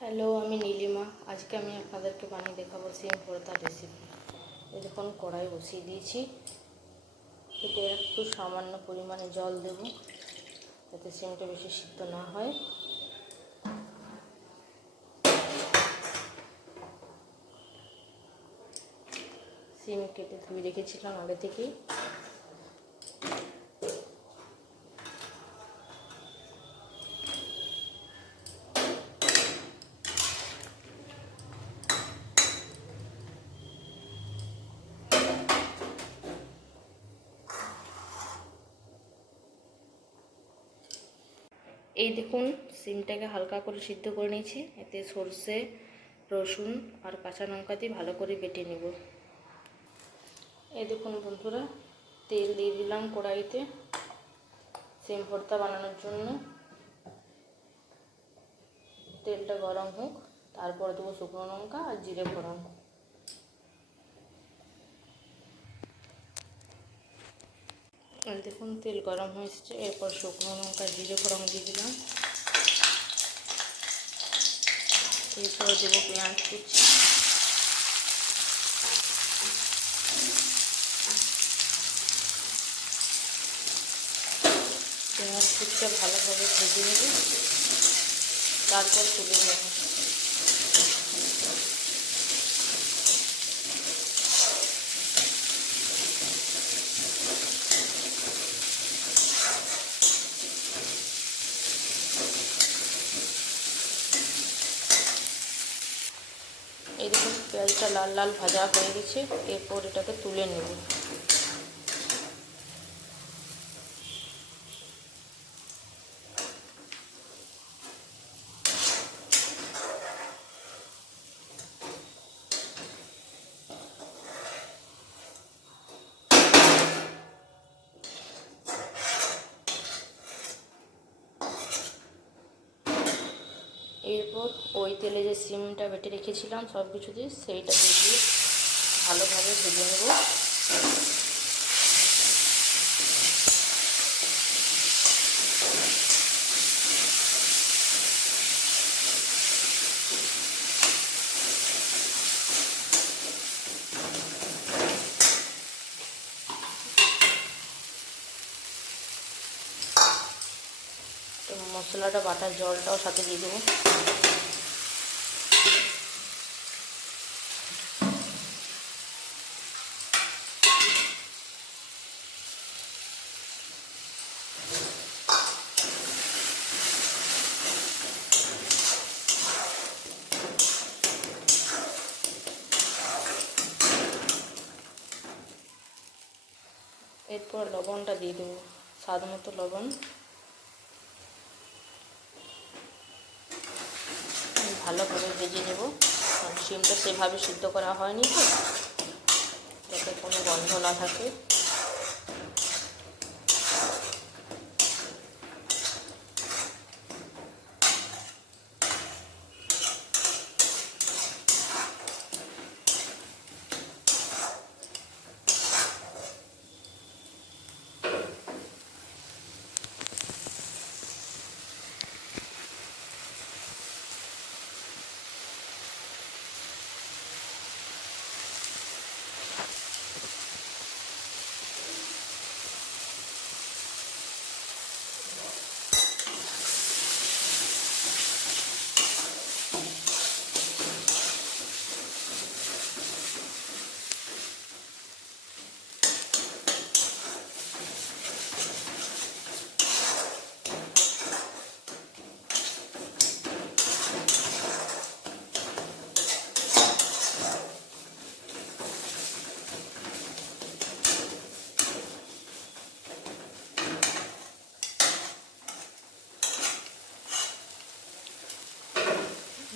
Hello, আমি নীলিমা। আজকে আমি আপনাদেরকে বানিয়ে দেখাবো সিম ভর্তার রেসিপি। এই দেখুন, কড়াই বসিয়ে দিয়েছি। এতে একটু সামান্য পরিমাণে জল দেব, যাতে সিমটা বেশি সিদ্ধ না হয়। সিম কেটে ধুয়ে রেখেছিলাম আগে থেকেই। এই দেখুন, সিমটাকে হালকা করে সিদ্ধ করে নিয়েছি। এতে সরষে, রসুন আর কাঁচা লঙ্কা দিয়ে ভালো করে বেটে নেব। এই দেখুন বন্ধুরা, তেল দিয়ে দিলাম কড়াইতে সিম ভর্তা বানানোর জন্য। তেলটা গরম হোক, তারপর দেবো শুকনো লঙ্কা আর জিরে ফোড়ন। দেখুন, তেল গরম হয়ে এসেছে। এরপর শুকনো লঙ্কা জিরে ফোড়ন দিয়ে দিলাম। এরপর দেবো পেঁয়াজ কুচি। পেঁয়াজ কুচিটা ভালোভাবে ভেজে নেব, তারপর তুলে নেব। এই দেখুন, পেঁয়াজটা লাল লাল ভাজা হয়ে গেছে। এরপর এটাকে তুলে নেব। এরপর ওই তেলে যে সিমটা বেটে রেখেছিলাম সব কিছু দিয়ে, সেইটা দিয়ে ভালোভাবে ভেজে নেব। তো মশলাটা বাটার জলটাও সাথে দিয়ে দেবো। এরপর লবণটা দিয়ে দেবো, স্বাদ মতো লবণ। ভালোভাবে ভেজে নেব, কারণ সিমটা সেভাবে সিদ্ধ করা হয়নি তো, যাতে কোনো গন্ধ না থাকে।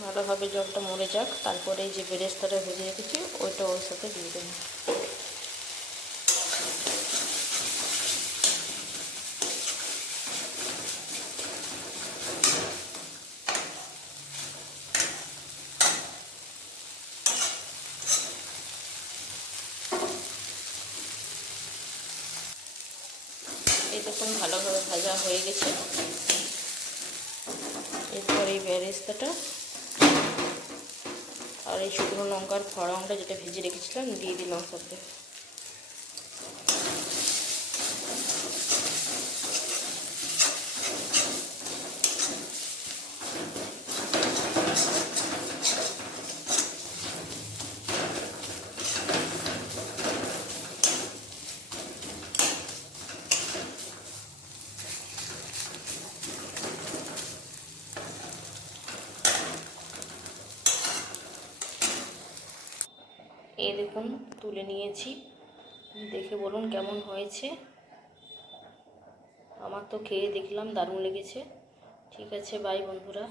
ভালোভাবে জলটা মরে যাক, তারপরে এই যে বেরেস্তাটা ভেজে রেখেছি ওইটা ওর সাথে দিয়ে দেবো। এই দেখুন, ভালোভাবে ভাজা হয়ে গেছে। এরপর এই বেরেস্তাটা আর এই শুকনো লঙ্কার ফড়ংটা যেটা ভেজে রেখেছিলাম দিয়ে দিলাম সাথে। এই দেখুন তুলে নিয়েছি, দেখে বলুন কেমন হয়েছে। আমার তো খেয়ে দেখলাম দারুণ লেগেছে। ঠিক আছে, বাই বন্ধুরা।